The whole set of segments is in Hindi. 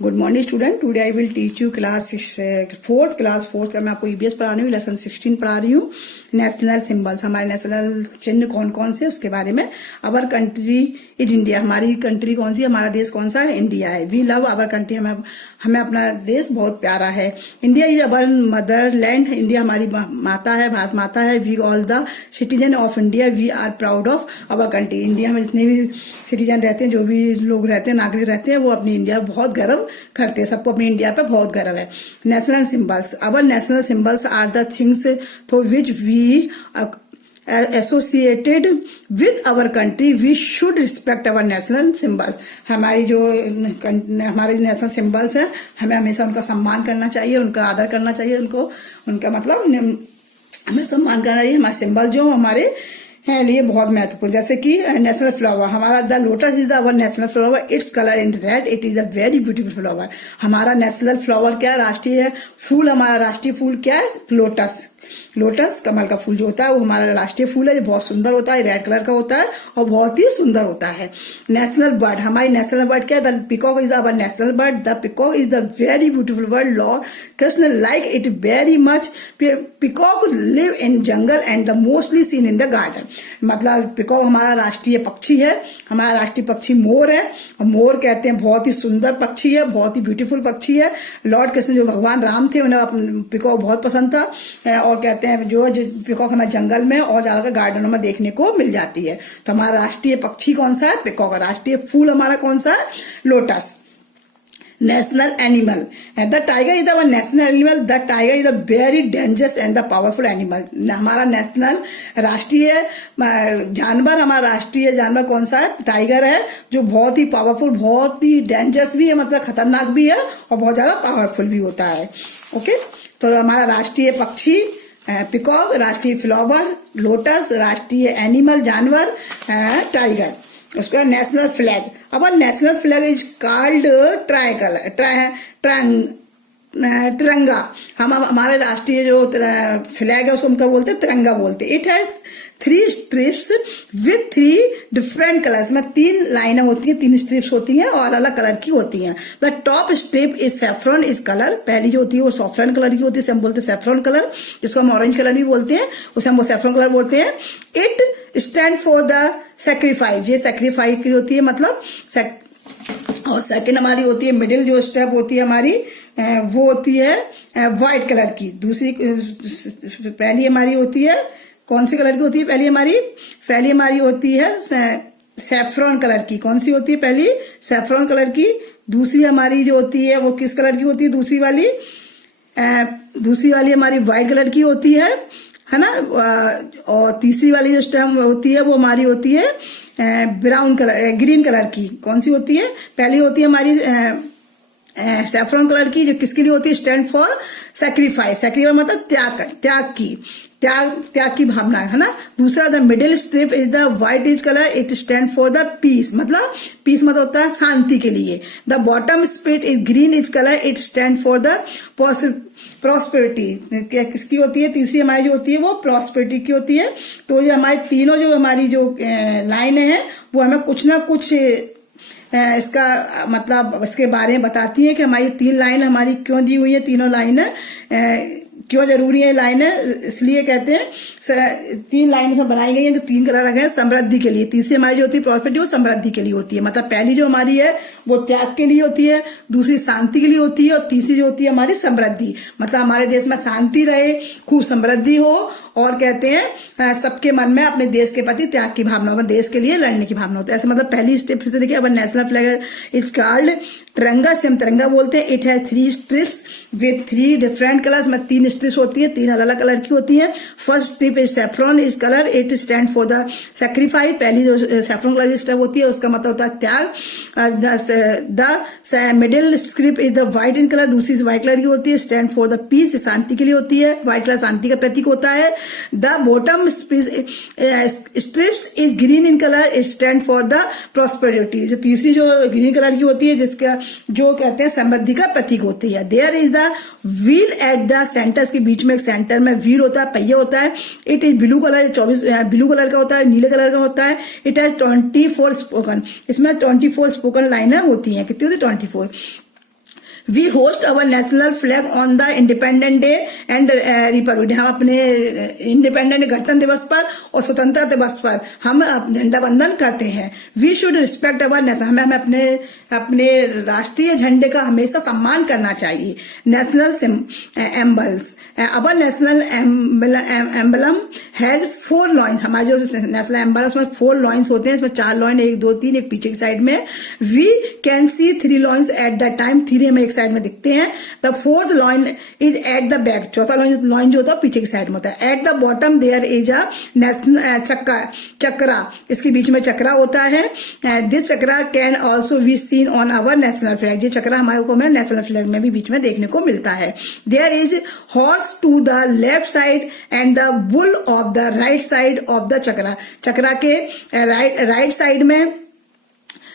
Good morning student. Today I will teach you class fourth का मैं आपको ईबीएस पढ़ा रही हूँ। लेसन 16 पढ़ा रही हूँ। नेशनल सिंबल्स, हमारे नेशनल चिन्ह कौन कौन से उसके बारे में। अवर कंट्री इज इंडिया, हमारी कंट्री कौन सी है, हमारा देश कौन सा है, इंडिया है। वी लव अवर कंट्री, हमें अपना देश बहुत प्यारा है। India is our motherland, India हमारी माता है, भारत माता है। We all the citizen of India we are proud of our country. India में जितने भी सिटीजन रहते हैं, जो भी लोग रहते हैं, नागरिक रहते हैं, वो अपनी इंडिया बहुत गर्व करते हैं। सबको अपनी इंडिया पे बहुत गर्व है। National symbols, our national symbols are the things through which we associated with our country. We should respect our national symbols. हमारे नेशनल सिंबल्स है, हमें हमेशा उनका सम्मान करना चाहिए, उनका आदर करना चाहिए, उनका मतलब हमें सम्मान करना चाहिए। हमारे सिंबल जो हमारे है लिए बहुत महत्वपूर्ण, जैसे कि नेशनल फ्लावर, हमारा the lotus is our national flower. Its colour in red, it is a very beautiful flower. हमारा नेशनल फ्लावर क्या है, राष्ट्रीय फूल, हमारा राष्ट्रीय फूल क्या है, लोटस। लोटस कमल का फूल जो होता है वो हमारा राष्ट्रीय फूल है, जो बहुत सुंदर होता है, रेड कलर का होता है और बहुत ही सुंदर होता है। नेशनल बर्ड, हमारी नेशनल बर्ड क्या है, the peacock is our national bird. The peacock is the very beautiful bird, Lord Krishna like it very much. Peacock live in jungle and the mostly seen in the garden. मतलब पिकॉक हमारा राष्ट्रीय पक्षी है, हमारा राष्ट्रीय पक्षी मोर है। और मोर कहते हैं बहुत ही सुंदर पक्षी है, बहुत ही ब्यूटीफुल पक्षी है। लॉर्ड कृष्ण जो भगवान राम थे, उन्हें पिकॉक बहुत पसंद था। और कहते हैं जो पिकॉक हमें जंगल में और ज्यादा गार्डनों में देखने को मिल जाती है। तो हमारा राष्ट्रीय पक्षी कौन सा है, पिकॉक। राष्ट्रीय फूल हमारा कौन सा है, lotus. National animal, the tiger is our national animal. The tiger is a very dangerous and the powerful animal. हमारा नेशनल राष्ट्रीय जानवर, हमारा राष्ट्रीय जानवर कौन सा है, टाइगर है, जो बहुत ही पावरफुल, बहुत ही डेंजरस भी है, मतलब खतरनाक भी है और बहुत ज्यादा पावरफुल भी होता है। ओके, तो हमारा राष्ट्रीय पक्षी पिकॉक, राष्ट्रीय फ्लावर लोटस, राष्ट्रीय एनिमल जानवर टाइगर। उसका नेशनल फ्लैग, अब नेशनल फ्लैग इज कॉल्ड तिरंगा। हम हमारे राष्ट्रीय जो फ्लैग है उसको हम क्या बोलते हैं, तिरंगा बोलते हैं। It has 3 strips with 3 different colours, में 3 लाइनें होती हैं, 3 स्ट्रिप्स होती हैं और अलग कलर की होती हैं। The top strip is saffron is colour, पहली जो होती है वो सैफरन कलर की होती है, हम बोलते हैं सैफरन कलर, जिसको हम ऑरेंज कलर भी बोलते हैं, उसे हम सैफरन कलर बोलते हैं। It stand for the sacrifice, ये सैक्रिफाइस की होती है मतलब। और सेकंड हमारी होती है, मिडिल जो स्टेप होती है हमारी वो होती है व्हाइट कलर की। दूसरी पहली हमारी होती है कौन सी कलर की होती है, पहली हमारी होती है सैफरन कलर की। कौन सी होती है, पहली सैफरन कलर की। दूसरी हमारी जो होती है वो किस कलर की होती है, दूसरी वाली हमारी व्हाइट कलर की होती है ना। और तीसरी वाली जो स्टेम होती है वो हमारी होती है ब्राउन कलर, ग्रीन कलर की। कौन सी होती है, पहली होती है हमारी सैफरन कलर की, जो किसके लिए होती है, स्टैंड फॉर सैक्रिफाइस। सैक्रिफाइस मतलब त्याग की भावना है ना। दूसरा the middle strip is the white is colour, it stand for the peace, मतलब पीस मतलब होता है शांति के लिए। The bottom strip is green is colour, it stand for the prosperity. किसकी होती है, तीसरी हमारी जो होती है वो प्रॉस्पेरिटी की होती है। तो ये हमारी तीनों जो हमारी जो लाइनें हैं वो हमें कुछ ना कुछ इसका मतलब इसके बारे में बताती है कि हमारी 3 लाइन हमारी क्यों दी हुई है, तीनों लाइनें क्यों जरूरी है लाइनें, इसलिए कहते हैं 3 लाइन इसमें बनाई गई है जो 3 कलर रखे हैं समृद्धि के लिए। तीसरी हमारी जो होती है प्रॉस्पेरिटी, वो समृद्धि के लिए होती है। मतलब पहली जो हमारी है वो त्याग के लिए होती है, दूसरी शांति के लिए होती है और तीसरी जो होती है हमारी समृद्धि, मतलब हमारे देश में शांति रहे, खूब समृद्धि हो और कहते हैं सबके मन में अपने देश के प्रति त्याग की भावना हो, देश के लिए लड़ने की भावना होती है। ऐसे मतलब पहली स्टेप फिर से देखिए, अब नेशनल फ्लैग इज कॉल्ड तिरंगा, से हम तिरंगा बोलते हैं। It has 3 strips with 3 different colours, में 3 स्ट्रिप्स होती है, 3 अलग अलग कलर की होती हैं। First strip is saffron is colour, it stand for the sacrifice. पहली जो सैफरन कलर की स्ट्रिप होती है उसका मतलब होता है त्याग। The middle strip is the white in colour, दूसरी व्हाइट कलर की होती है, स्टैंड फॉर द पीस, शांति के लिए होती है, व्हाइट कलर शांति का प्रतीक होता है। The bottom strips is green in colour, stand for the prosperity. जो तीसरी जो ग्रीन कलर की होती है जिसका जो कहते हैं समृद्धि का प्रतीक होती है। There is the wheel at the centre, के बीच में एक सेंटर में व्हील होता है, पहिया होता है। It is blue colour, 24 blue colour का होता है, नीले कलर का होता है। इट हैज 24 स्पोकन, इसमें 24 स्पोकन लाइनें होती हैं। कितनी होती है, 24। We host our national flag on the independent day and republic day. हम अपने इंडिपेंडेंट गणतंत्र दिवस पर और स्वतंत्रता दिवस पर हम झंडा वंदन करते हैं। We should respect our national, हमें अपने राष्ट्रीय झंडे का हमेशा सम्मान करना चाहिए। National emblems, our national emblem has 4 lions, हमारा जो नेशनल एम्बल है उसमें 4 लॉइंस होते हैं, इसमें 4 लॉइन, 1 2 3, एक पीछे की साइड में। We can see 3 lions at the time, 3 हमें एक साइड में दिखते हैं। The 4th lion is at the back, चौथा लॉइन जो होता है पीछे की साइड में होता है। At the bottom there is a national chakra, इसके बीच में चक्रा होता है। This chakra can also be seen on our national flag, ये चक्रा हमारे को नेशनल फ्लैग में भी बीच में देखने को मिलता है। There is horse to the left side and the bull of the right side of the chakra, chakra के राइट साइड में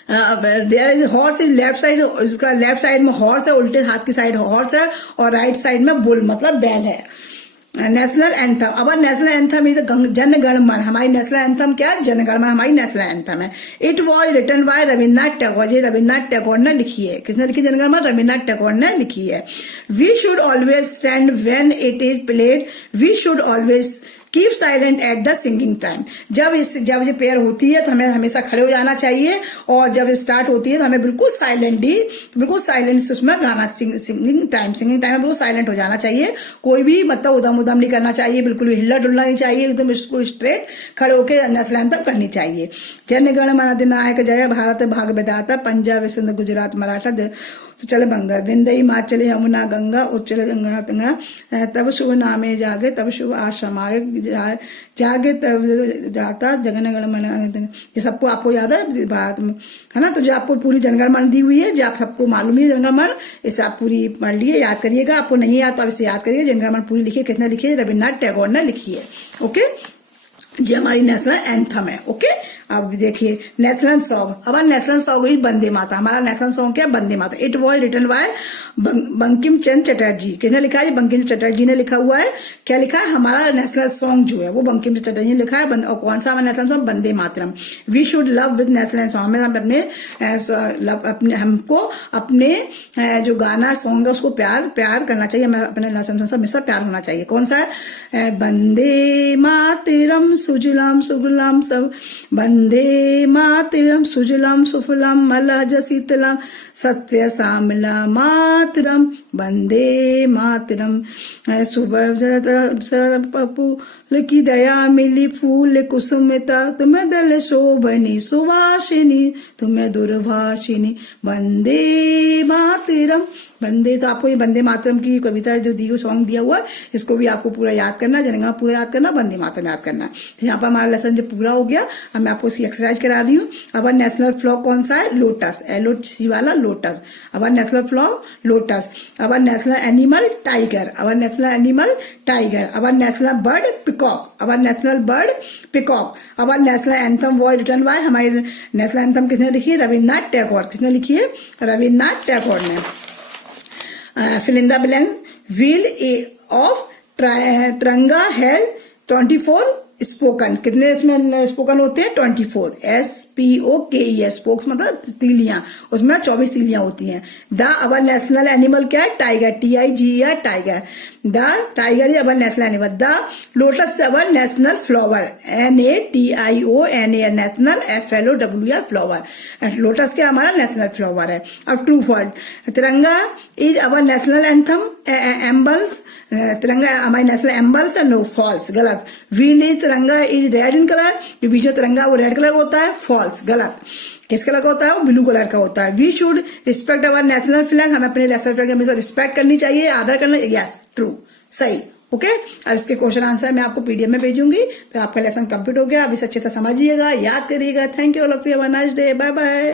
there is horse is left side, उसका लेफ्ट साइड में हॉर्स है, उल्टे हाथ की साइड हॉर्स है, और राइट साइड में बुल मतलब बैल है। नेशनल एंथम, अब नेशनल एंथम इज जन गण मन, हमारी नेशनल एंथम क्या है? जन गण मन हमारी नेशनल एंथम है। It was written by Rabindranath Tagore, ये रविन्द्रनाथ टैगोर ने लिखी है। किसने लिखी जन गण मन? रविन्द्रनाथ टैगोर ने लिखी है। We should always stand when it is played, we should always keep silent at the singing time, जब ये प्रेयर होती है तो हमें हमेशा खड़े हो जाना चाहिए, और जब स्टार्ट होती है तो हमें बिल्कुल साइलेंट उसमें गाना सिंगिंग टाइम में बिल्कुल साइलेंट हो जाना चाहिए। कोई भी मतलब उदम नहीं करना चाहिए, बिल्कुल भी हिलना डुलना नहीं चाहिए, एकदम बिल्कुल स्ट्रेट खड़े होकर नेशनल एंथम करनी चाहिए। जन गण मन अधिनायक जय भारत भाग विधाता, पंजाब सिंध गुजरात मराठा तो चले बंगा, विंध्य हिमाचल यमुना गंगा उच्चल गंगा गंगा, तब शुभ नामे जागे तब शुभ आश्रमाए जागे तब जाता जगन गण मन। ये सबको आपको याद है भारत में, है ना? तो जो आपको पूरी जनगणमन दी हुई है, जो आप सबको मालूम है जनगणमन, इसे आप पूरी पढ़ लिए, याद करिएगा। आपको नहीं याद तो आप इसे याद करिए। जनगणमन पूरी लिखिए, किसने लिखी है? रविन्द्रनाथ टैगोर ने लिखी है। ओके, ये हमारी नेशनल एंथम है। ओके, अब देखिए नेशनल सॉन्ग, अब national song is Vande Mataram, हमारा नेशनल सॉन्ग क्या? Vande Mataram. It was written by Bankim Chandra Chatterjee, किसने लिखा है? बंकिम चटर्जी ने लिखा हुआ है। क्या लिखा है? हमारा नेशनल सॉन्ग जो है वो बंकिम चटर्जी ने लिखा है। और कौन सा हमारा national song? Vande Mataram. We should love with national song, में हमको अपने जो गाना सॉन्ग है उसको प्यार करना चाहिए, हमें अपने नेशनल सॉन्ग से हमेशा प्यार होना चाहिए। कौन सा है? वंदे मातरम सुजलाम सुगलाम सब, वंदे मातरम सुजलाम सुफलाम मलयज शीतलाम सत्य श्यामला मातरम, वंदे मातरम। सुबह पपुल की दया मिली फूल कुसुमिता, तुम्हें दल शोभनी सुवासिनी तुम्हें दुर्भाषिनी, वंदे मातरम। वंदे, तो आपको ये वंदे मातरम की कविता जो दी सॉन्ग दिया हुआ है, इसको भी आपको पूरा याद करना, जनगणमन पूरा याद करना, वंदे मातरम याद करना। तो यहाँ पर हमारा लेसन जब पूरा हो गया, अब मैं आपको इसकी एक्सरसाइज करा रही हूँ। अब नेशनल फ्लॉग कौन सा है? लोटस, LOTC वाला लोटस। अब नेशनल फ्लॉग लोटस। अब नेशनल एनिमल टाइगर, अब नेशनल एनिमल टाइगर। अब नेशनल बर्ड पिकॉक, अब नेशनल बर्ड पिकॉक। अब national anthem was written by, हमारी नेशनल एंथम किसने लिखी है? रविन्द्रनाथ टैगोर। किसने लिखी है? रविन्द्रनाथ टैगोर ने। fill in the blank, wheel of तिरंगा है 24 स्पोकन, कितने इसमें स्पोकन होते हैं? 24, SPOKE, स्पोक्स मतलब तीलियां, उसमें 24 तीलियां होती हैं। द अवर नेशनल एनिमल क्या है? Tiger, TIGER tiger. The tiger is our national animal. The lotus our national flower, NATIONA national, FLOWER flower. Lotus क्या हमारा नेशनल फ्लावर है। अब ट्रू फॉल्ट, तिरंगा इज अवर नेशनल एंथम एम्बल्स, तिरंगा हमारी नेशनल एम्बल्स है। नो, फॉल्स, गलत। व्हील इज तिरंगा इज रेड इन कलर, जो बीच में तिरंगा वो रेड कलर होता है। फॉल्स, गलत। किस कलर का होता है? वो ब्लू कलर का होता है। We should respect our national flag, हमें अपने नेशनल फ्लैग हमेशा रिस्पेक्ट करनी चाहिए, आदर करना। यस, ट्रू, सही। ओके, अब इसके क्वेश्चन आंसर मैं आपको PDF में भेजूंगी। तो आपका लेसन कंप्लीट हो गया। अब इसे अच्छे से समझिएगा, याद करिएगा। Thank you all of you, have a nice day, bye bye.